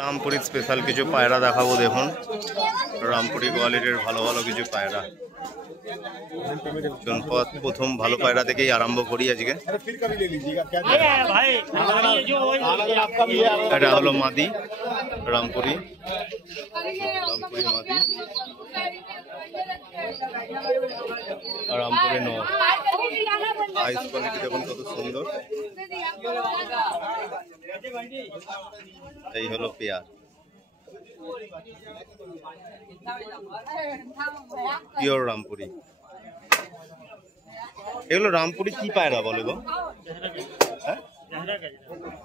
Rampuri special কিছু পায়রা দেখাবো। দেখুন রামপুরি কোয়ালিটির ভালো ভালো কিছু পায়রা। প্রথম ভালো পায়রা থেকেই আরম্ভ করি আজকে। এটা হলো মাদি রামপুরি, রামপুরি মাদি, রামপুরি নর। আইস কোয়ালিটি দেখুন কত সুন্দর। এই হলো পেয়ার, পিওর রামপুরি। এগুলো রামপুরি কি পায়রা বলে গো?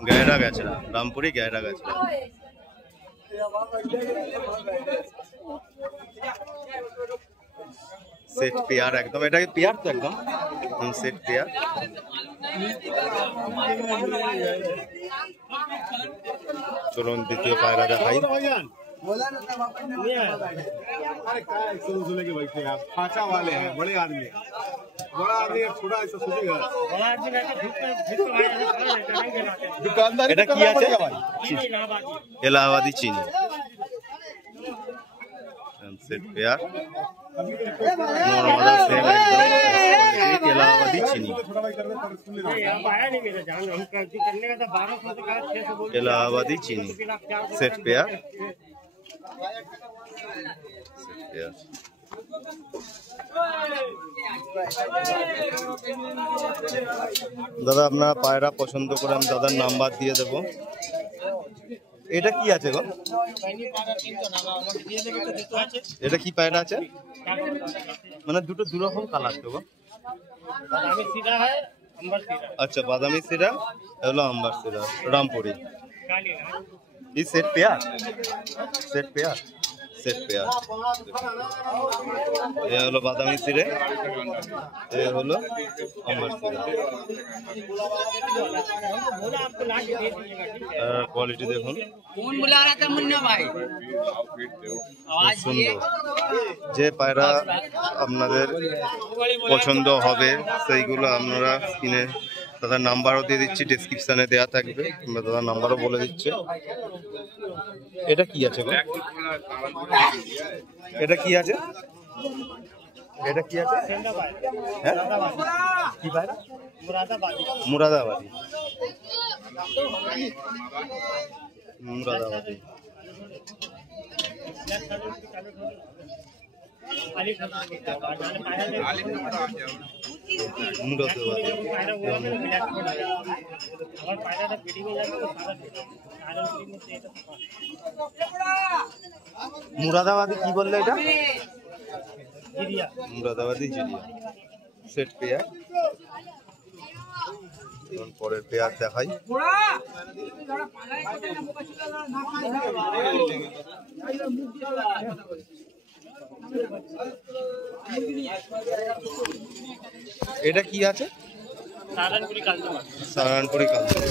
গেরা গেছরা, রামপুরি গেরা গেছরা। সেট পেয়ার একদম, এটা কি পেয়ার তো একদম সেট পেয়ার। চলুন দ্বিতীয় পায়রা দেখাই। এটা কি আছে? এলাহাবাদি চিনি সেট পেয়ার, এলাহাবাদি চিনি, এলাহাবাদি চিনি সেট পেয়ার। দাদা আপনারা পায়রা পছন্দ করে আমি দাদার নাম্বার দিয়ে দেবো। এটা কি আছে গো? এটা কি পায়রা আছে? মানে দুটো দুরকম কালার তো গো। আচ্ছা বাদামি সিরা, হলো আম্বার সিরা, রামপুরি। এই set pair, set pair, set pair. এ হলো বাদামি সিরে, এ হলো আম্বার সিরা। কোয়ালিটি দেখুন সুন্দর। যে পায়রা আপনাদের পছন্দ হবে সেইগুলো আপনারা কিনে, দাদার নাম্বারও দিয়ে দিচ্ছি, ডেসক্রিপশনে দেওয়া থাকবে, কিংবা দাদার নাম্বারও বলে দিচ্ছে। এটা কি আছে গো? এটা কি আছে? এটা কি আছে? হ্যাঁ কি পায়রা? মুরাদাবাদি, মুরাদাবাদি। মুরাদাবাদি কি বললে এটা? মুরাদাবাদি জিরিয়া সেট পেয়ার। পরের পেয়ার দেখাই। এটা কি আছে? সারানপুরি কালদমা, সারানপুরি কালদমা।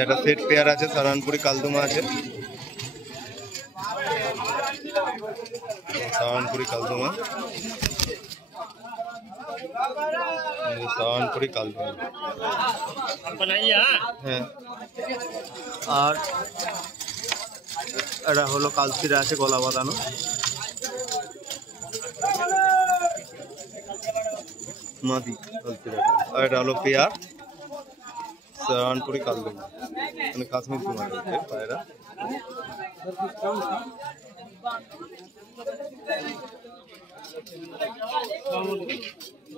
এটা সেট পেয়ার আছে, সারানপুরি কালদমা আছে, সারানপুরি কালদমা, সারানপুরি কালদমা। হ্যাঁ আর এটা হলো কালচিরা আছে, গলা বাঁধানো। মাদি কালচিরা। আর এটা হলো পেয়ার, সারানপুরি কালদমা, মানে কাশ্মীর কুমার পায়রা।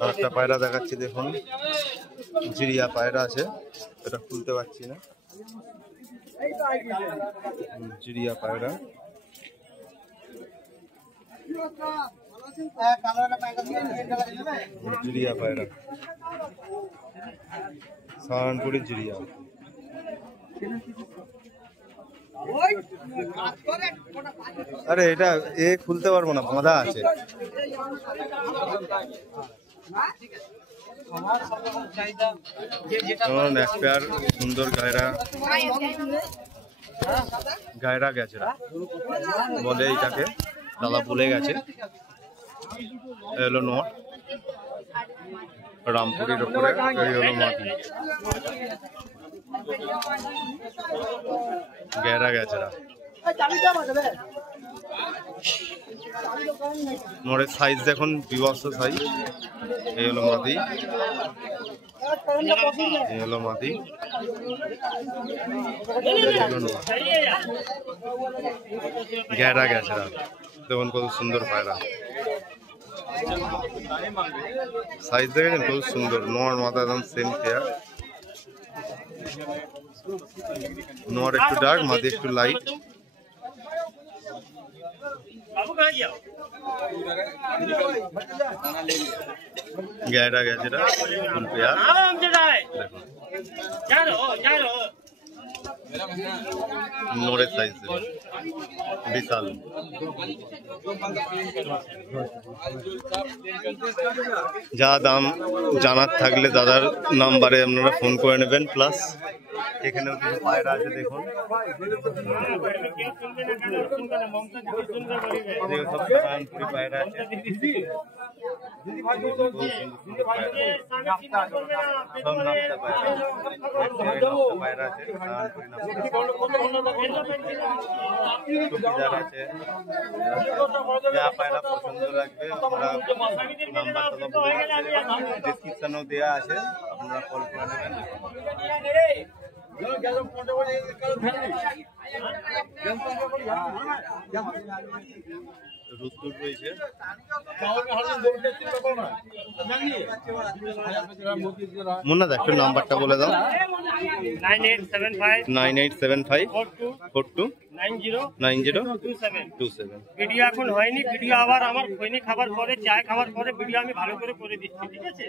আরেকটা পায়রা দেখাচ্ছি দেখুন, জিরিয়া পায়রা আছে, এটা খুলতে পারছি না। জিরিয়া পায়রা, জিরিয়া পায়রা, সারানপুরি জিরিয়া। আরে এটা এ খুলতে পারবো না, বাঁধা আছে। এক পেয়ার সুন্দর গায়রা, গায়রা গেছরা বলে এইটাকে, দাদা বলে গেছে। এলো নট রামপুরির উপরে, এই হলো মাটি। গেরা গেছরা নরের সাইজ দেখুন বিভৎস সাইজ। এই হলো মাদি, এই হলো মাদি, গেরা গেছরা দেখুন কত সুন্দর পায়রা। সাইজ দেখেছেন কত সুন্দর, নর মাথা একদম সেম পেয়ার। নর একটু ডার্ক, মাদি একটু লাইট। গেরা গেছরা ফুল পেয়ার দেখুন। নরের সাইজ বিশাল। যা দাম জানার থাকলে দাদার নাম্বারে আপনারা ফোন করে নেবেন। প্লাস এখানেও কিছু পায়রা আছে দেখুন, সব কানপুরি পায়রা আছে। সব নামটা পায়রা আছে, আছে। যা পায়রা পছন্দ লাগবে আপনারা নাম্বারটা বলে ডিসক্রিপশনেও দেওয়া আছে, আপনারা কল করে নেবেন। রুদ্দুর রয়েছে। মুন্নাদা একটু নাম্বারটা বলে দাও। 9875429027। ভিডিও এখন হয়নি, ভিডিও আবার আমার খৈনি খাবার পরে, চায় খাবার পরে ভিডিও আমি ভালো করে দিচ্ছি, ঠিক আছে?